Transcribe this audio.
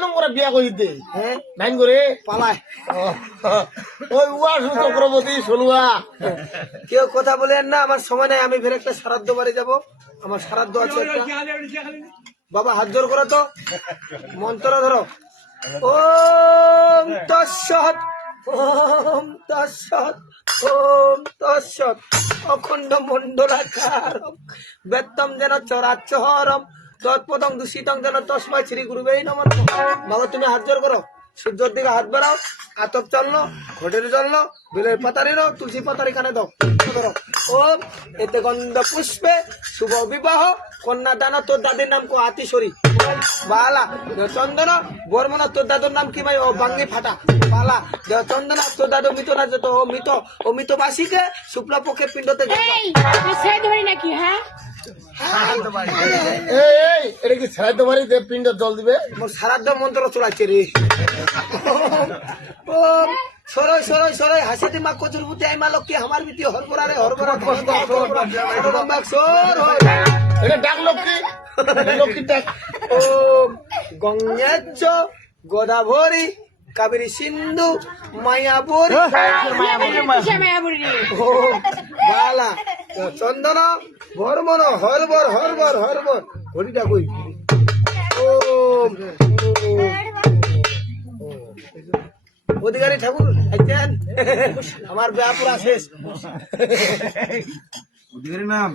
এরকম করে বিয়া করে দিতে হ্যাঁ নাইন করে পালায় ওই উয়া চক্রবর্তী শুনুয়া কেউ কথা বলেন না, আমার সময় নাই, আমি ফের একটা শ্রাদ্ধ বাড়ি যাব, আমার শ্রাদ্ধ আছে একটা। বাবা হাত জোর করো তো, মন্ত্র ধরো। ওম তৎসৎ, ওম তৎসৎ, ওম তৎসৎ। অখণ্ড মণ্ডলাকার বেত্তম যেন চরাচরম তৎপদং দূষিতং যেন তস্মাৎ শ্রী গুরুবেই নমঃ। বাবা তুমি হাত জোর করো, সূর্যের দিকে হাত বাড়াও, আতপ চাললো, ঘটের চাললো, বেলের পাতারি নো, তুলসী পাতারি কানে দাও, ধরো। ওম এতে গন্ধ পুষ্পে শুভ বিবাহ কন্যা দানা, তোর দাদির নাম কো আতিশরী বালা। দেহ চন্দন বর্মনা, তোর দাদুর নাম কি ভাই? ও বাঙ্গি ফাটা বালা। দেহ চন্দন তোর দাদু মৃত না যেত, ও মৃত, ও মৃত বাসীকে শুক্লা পক্ষে পিণ্ডতে নাকি? হ্যাঁ এই এটা কি শ্রাদ্ধ বাড়ি দেব পিণ্ড জল দিবে? মোর শ্রাদ্ধ মন্ত্র চলাচ্ছে রে। ওম সরই সরই সরই হাসি দিমা কচুর বুতে আই মালক কি আমার বিতি হরবরা রে হরবরা সর হয়। এটা ডাক লক্ষ্মী, লক্ষ্মী ডাক। ওম গঙ্গাচ্চ গোদাবরী কাবেরী সিন্ধু মায়াবরী ওম বালা চন্দন বর্মন হরবর হরবর হরবর ঘড়িটা কই। ওম অধিকারী ঠাকুর আছেন? আমার বেয়া পুরা শেষ। অধিকারী নাম